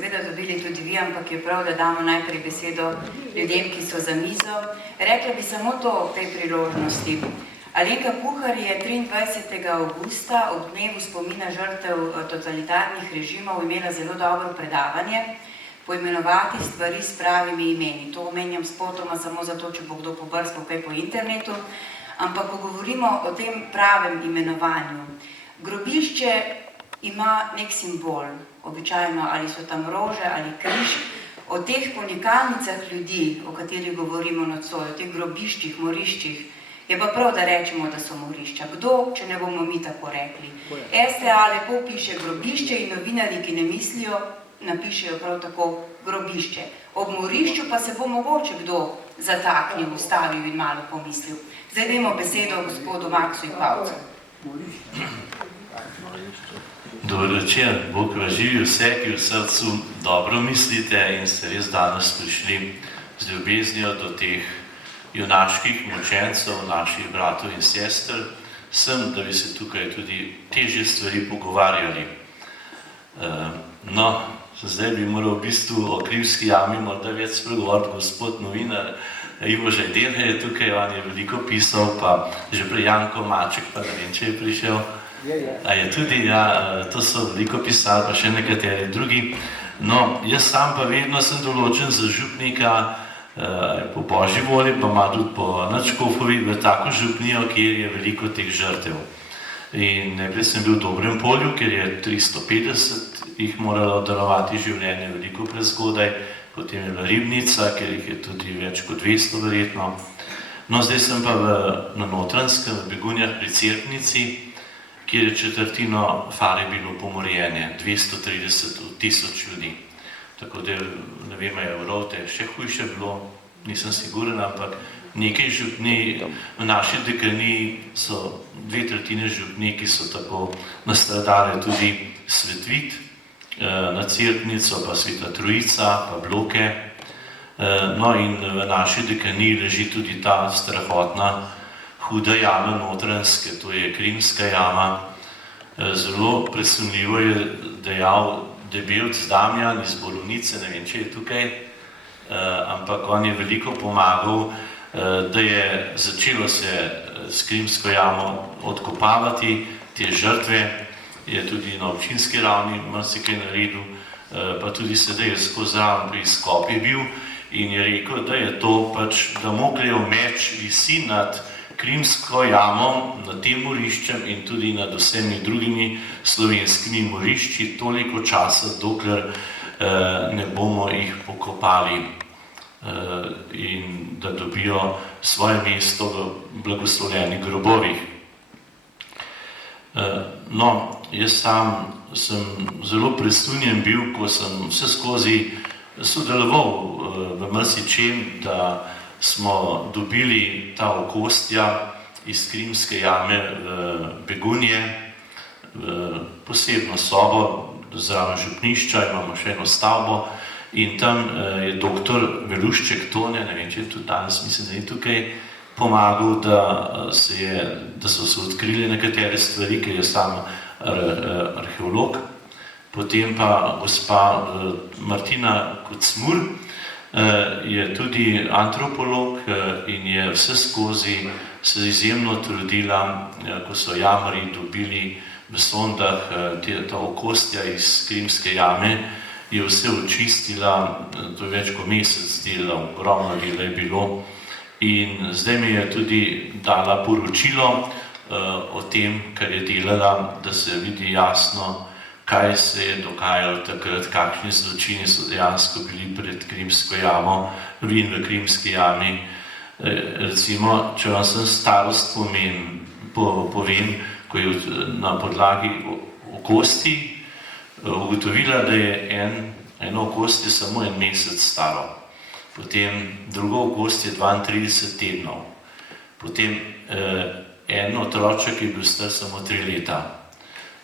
seveda dobili tudi vi, ampak je prav, da damo najprej besedo ljudem, ki so za mizo. Rekla bi samo to v tej priložnosti. Alenka Puhar je 23. avgusta ob dnevu spomina žrtev totalitarnih režimov imela zelo dobro predavanje poimenovati stvari s pravimi imeni. To omenjam spotoma samo zato, če bo kdo pobrskal kaj po internetu, ampak ko govorimo o tem pravem imenovanju, grobišče ima nek simbol, običajno ali so tam rože ali križ, o teh ponikalnicah ljudi, o katerih govorimo nocoj, o teh grobiščih, moriščih, je pa prav, da rečemo, da so morišča. Kdo, če ne bomo mi tako rekli? STA lepo piše grobišče in novinarji, ki ne mislijo, napišejo prav tako grobišče. Ob morišču pa se bo mogoče kdo zataknil, ustavil in malo pomislil. Zdaj dajmo besedo gospodu Maksu in Pavcu. Dobro večer, Bog vas živi vse, ki v srcu dobro mislite in ste res danes prišli z ljubeznijo do teh junaških mučencev, naših bratov in sester, sem, da bi se tukaj tudi težje stvari pogovarjali. No, zdaj bi moral v bistvu o Krimski jami morda več spregovoriti gospod novinar Ivo Žajdelj je tukaj, on je veliko pisal, pa že prej Janko Maček, pa ne vem, če je prišel. A je tudi, ja, to so veliko pisali, pa še nekateri drugi. No, jaz sam pa vedno sem določen za župnika po božji volji, pa ima tudi po Nadškofovi, v tako župnijo, kjer je veliko teh žrtev. In najprej sem bil v Dobrem polju, ker je 350 jih moralo darovati življenje veliko prezgodaj, potem je bila Ribnica, ker jih je tudi več kot 200 verjetno. No, zdaj sem pa na Notranjskem, v Begunjah pri Cerknici, kjer je četrtino fare bilo pomorjene, 230 tisoč ljudi. Tako da, ne vem, je v Rovte še hujše bilo, nisem siguren, ampak nekaj župni, v naši dekaniji so 2/3 župni, ki so tako nastradale tudi Svetvid, na Cerknico, pa Sveta Trojica, pa Bloke. No in v naši dekaniji leži tudi ta strahotna huda jama Notranjske, to je Krimska jama. Zelo presunljivo je dejal Debevc Damjan iz Borovnice, ne vem, če je tukaj, ampak on je veliko pomagal, da je začelo se s Krimsko jamo odkopavati te žrtve, je tudi na občinski ravni marsikaj naredil, pa tudi sedaj je skozi zraven pri izkopi bil in je rekel, da je to pač Damoklejev meč visi nad Krimsko jamo, nad tem moriščem in tudi nad vsemi drugimi slovenskimi morišči toliko časa, dokler ne bomo jih pokopali in da dobijo svoje mesto v blagoslovljenih grobovih. No, jaz sam sem zelo presunjen bil, ko sem vse skozi sodeloval v marsičem, da smo dobili ta okostja iz Krimske jame v Begunje, posebno sobo, zraven župnišča, imamo še eno stavbo in tam je doktor Velušček Tone, ne vem, če je tudi danes, mislim, da je tukaj, pomagal, da so se odkrili nekatere stvari, ker je sam arheolog. Potem pa gospa Martina Kocmur je tudi antropolog in je vse skozi se izjemno trudila, ko so jamarji dobili v sondah ta okostja iz Krimske jame, je vse očistila, to je več kot mesec dela, ogromno dela je bilo. In zdaj mi je tudi dala poročilo o tem, kar je delala, da se vidi jasno, kaj se je dogajalo takrat, kakšni zločini so dejansko bili pred Krimsko jamo in v Krimski jami. Recimo, če vam sem starost povem, ko je na podlagi okosti ugotovila, da je eno okostje samo 1 mesec staro. Potem drugo okostje 32 tednov. Potem en otroček je bil star samo 3 leta.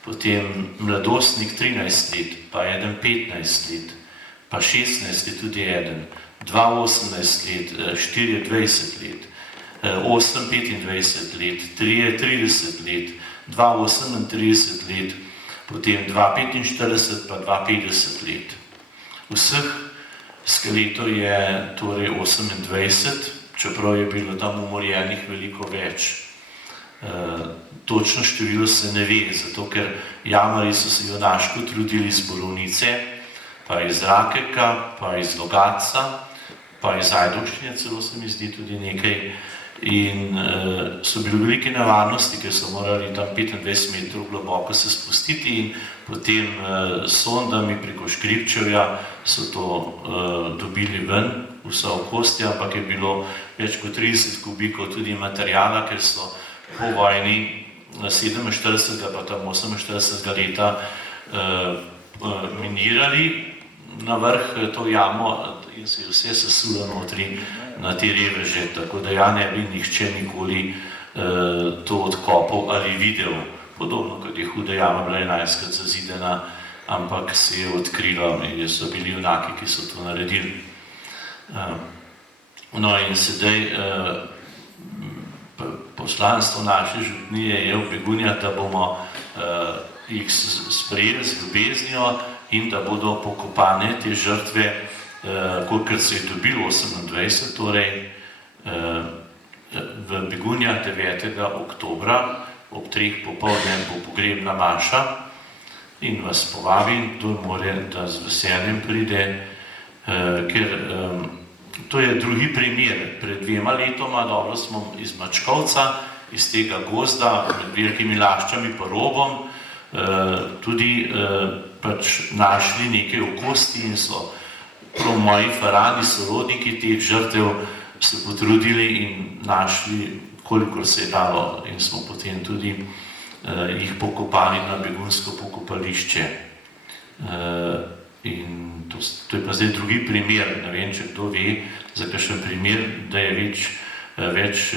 Potem mladostnik 13 let, pa eden 15 let, pa 16 je tudi eden, 2 18 let, 4 20 let, 8 25 let, 3 30 let, 2 38 let, potem 2 45 pa 2 50 let. Vseh skeletov je torej 28, čeprav je bilo tam umorjenih veliko več. Točno število se ne ve, zato ker jamarji so se junaško trudili iz Borovnice, pa iz Rakeka, pa iz Logatca, pa iz Ajdovščine, celo se mi zdi tudi nekaj. In so bili velike nevarnosti, ker so morali tam 25 metrov globoko se spustiti in potem sondami preko Škripčevja so to dobili ven, vsa okostja, ampak je bilo več kot 30 kubikov tudi materijala, ker so po vojni 47. pa tam 48. leta minirali na vrh to jamo in se je vse sesulo notri na te reveže, tako da ja ne bi nihče nikoli to odkopal ali videl. Podobno kot je Huda jama bila 11-krat zazidena, ampak se je odkrilo in so bili junaki, ki so to naredili. No in sedaj poslanstvo naše župnije je v Begunjah, da bomo jih sprejeli z ljubeznijo in da bodo pokopane te žrtve, kolikor se je dobilo 28, torej v Begunjah 9. oktobra ob 3. popoldne bo pogrebna maša in vas povabim, kdo more, da z veseljem pride, ker to je drugi primer. Pred 2 letoma, dobro smo iz Mačkovca, iz tega gozda, med velikimi laščami pa robom, tudi pač našli nekaj okosti in so prav moji farani, sorodniki teh žrtev se potrudili in našli, kolikor se je dalo, in smo potem tudi jih pokopali na begunsko pokopališče. In to je pa zdaj drugi primer, ne vem, če kdo ve, za kakšen primer, da je več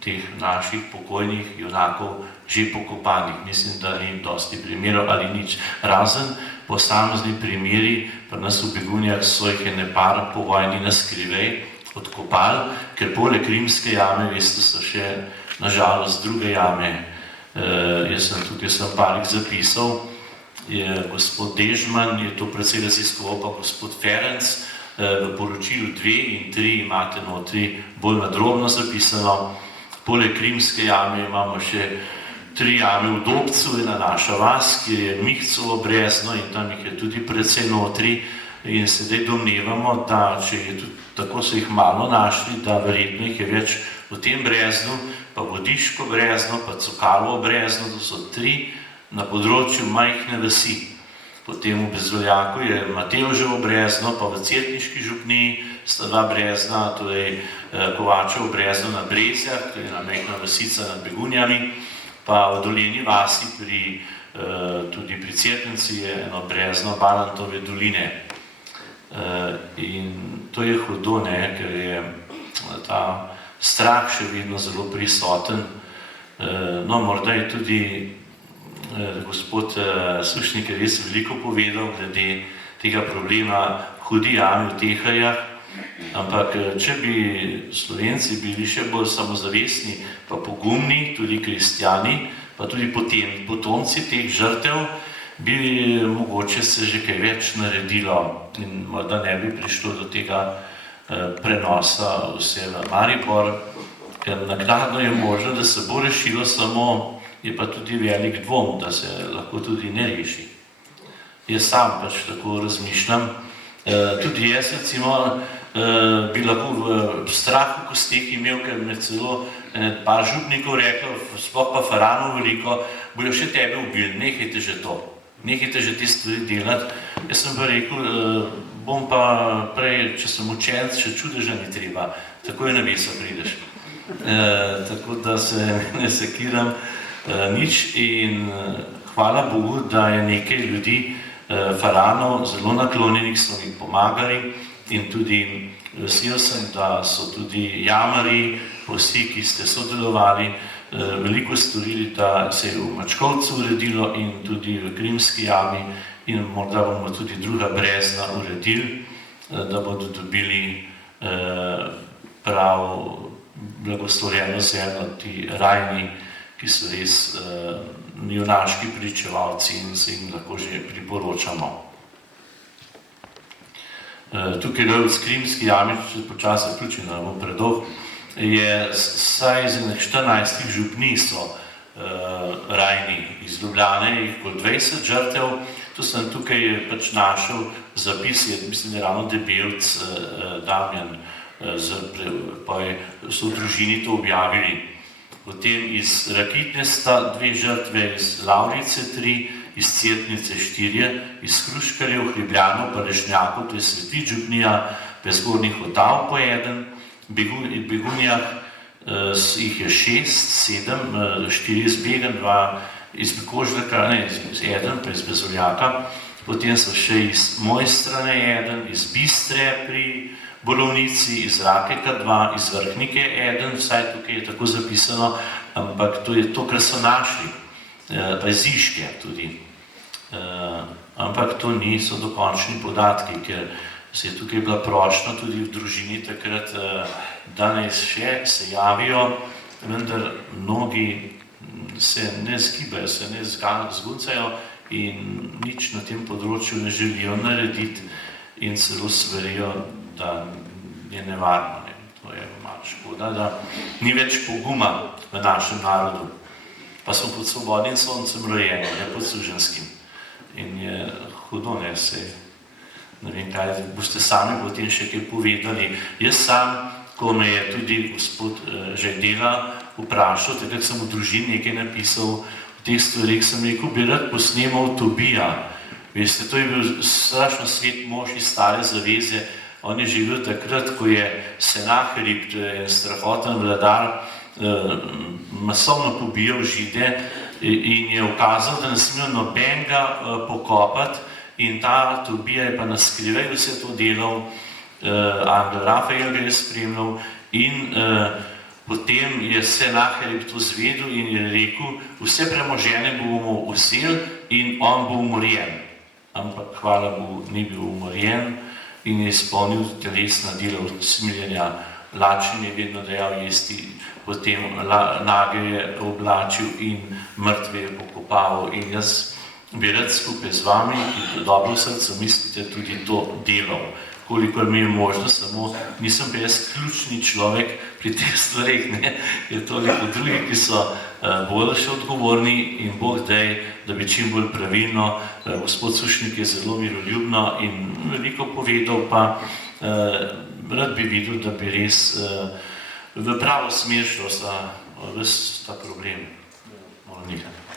teh naših pokojnih junakov že pokopanih. Mislim, da ni dosti primerov ali nič. Razen posamezni primeri, pa nas v Begunjah so jih ene par po vojni naskrivaj odkopali, ker poleg Rimske jame, veste, so še nažalost druge jame. Jaz sem par jih zapisal, je gospod Dežman, je to precej raziskoval, pa gospod Ferenc, v poročilu 2 in 3 imate notri bolj nadrobno zapisano. Poleg Rimske jame imamo še 3 jame v Dobcu, ena naša vas, kjer je Mihcovo brezno in tam jih je tudi precej notri. In sedaj domnevamo, da če je tudi tako so jih malo našli, da verjetno jih je več v tem breznu, pa Vodiško brezno, pa Cokalovo brezno, to so 3 na področju majhne vasi. Potem v Bezveljaku je Matevževo brezno, pa v Cerkniški župniji sta 2 brezna, torej Kovačevo brezno na Brezjah, to je ena majhna vasica nad Begunjami, pa v Doljeni vasi tudi pri Cerknici je eno brezno Balantove doline. In to je hudo, ker je ta strah še vedno zelo prisoten. No, morda je tudi gospod Sušnik je res veliko povedal glede tega problema hudi jame v Tehajah, ampak če bi Slovenci bili še bolj samozavestni, pa pogumni, tudi kristjani, pa tudi potomci teh žrtev, bi mogoče se že kaj več naredilo in morda ne bi prišlo do tega prenosa vse v Maribor, ker naknadno je možno, da se bo rešilo, samo je pa tudi velik dvom, da se lahko tudi ne reši. Jaz sam pač tako razmišljam, tudi jaz recimo bi lahko v strahu kosteh imel, ker me celo par župnikov rekel, sploh pa faranov veliko, bojo še tebe ubili, nehajte že to. Nehajte že te stvari delati. Jaz sem pa rekel, bom pa prej, če sem učenec, še čudeža ni treba, takoj na vesa prideš. Tako da se ne sekiram nič in hvala Bogu, da je nekaj ljudi, faranov, zelo naklonjenih, so mi pomagali in tudi vesel sem, da so tudi jamarji, vsi, ki ste sodelovali, veliko storili, da se je v Mačkovcu uredilo in tudi v Krimski jami in morda bomo tudi druga brezna uredili, da bodo dobili prav blagoslovljeno zemljo ti rajni, ki so res junaški pričevalci in se jim lahko že priporočamo. tukaj Lovec Krimski, Jamič, počasi zaključen, da bom predolg, je vsaj iz 14 župnij so rajni iz Ljubljane, jih kot 20 žrtev. To sem tukaj pač našel zapis, mislim, da je ravno Debelc, Damjan, pa so v družini to objavili. Potem iz Rakitne sta 2 žrtve, iz Lavrice 3, iz Cerknice 4, iz Hruškarjev, Hribljanov, pa Lešnjakov, to je Svetič župnija, pa je Zgornjih Otavk po 1, Begunjah jih je 6, 7, 4 iz Began, 2 iz Kožlaka, ne, iz 1, pa iz Bezoljaka. Potem so še iz Mojstrane 1, iz Bistre pri Borovnici, iz Rakeka 2, iz Vrhnike 1, vsaj tukaj je tako zapisano, ampak to je to, kar so našli, pa iz Iške tudi. Ampak to niso dokončni podatki, ker se je tukaj bila prošnja tudi v družini takrat, danes še se javijo, vendar mnogi se ne zgibajo, se ne zguncajo in nič na tem področju ne želijo narediti in celo svarijo, da je nevarno. To je malo škoda, da ni več poguma v našem narodu. Pa smo pod svobodnim soncem rojeni, ne pod suženskim. In je hudo, ne, ne vem kaj, boste sami potem še kaj povedali. Jaz sam, ko me je tudi gospod Žajdela vprašal, takrat sem v družini nekaj napisal v teh stvarih, sem rekel, bi rad posnemal Tobija. Veste, to je bil strašno svet mož iz Stare zaveze. On je živel takrat, ko je Senaherib, to je en strahoten vladar, masovno pobijal Žide in je ukazal, da ne smejo nobenega pokopati. In ta Tobija je pa naskrivaj vse to delal, Angel Rafael ga je spremljal in potem je Senaherib to zvedel in je rekel, vse premoženje bomo vzeli in on bo umorjen. Ampak hvala Bogu, ni bil umorjen in je izpolnil telesna dela usmiljenja. Lačen je vedno dejal jesti, potem nage je oblačil in mrtve je pokopaval. In jaz bi rad skupaj z vami, ki dobro v srcu mislite, tudi to delal. Kolikor mi je možno, samo nisem pa jaz ključni človek pri teh stvarih, ne, je toliko drugih, ki so bolj še odgovorni in Bog daj, da bi čim bolj pravilno. Gospod Sušnik je zelo miroljubno in veliko povedal, pa rad bi videl, da bi res v pravo smer šlo ves ta problem. Malo nekaj.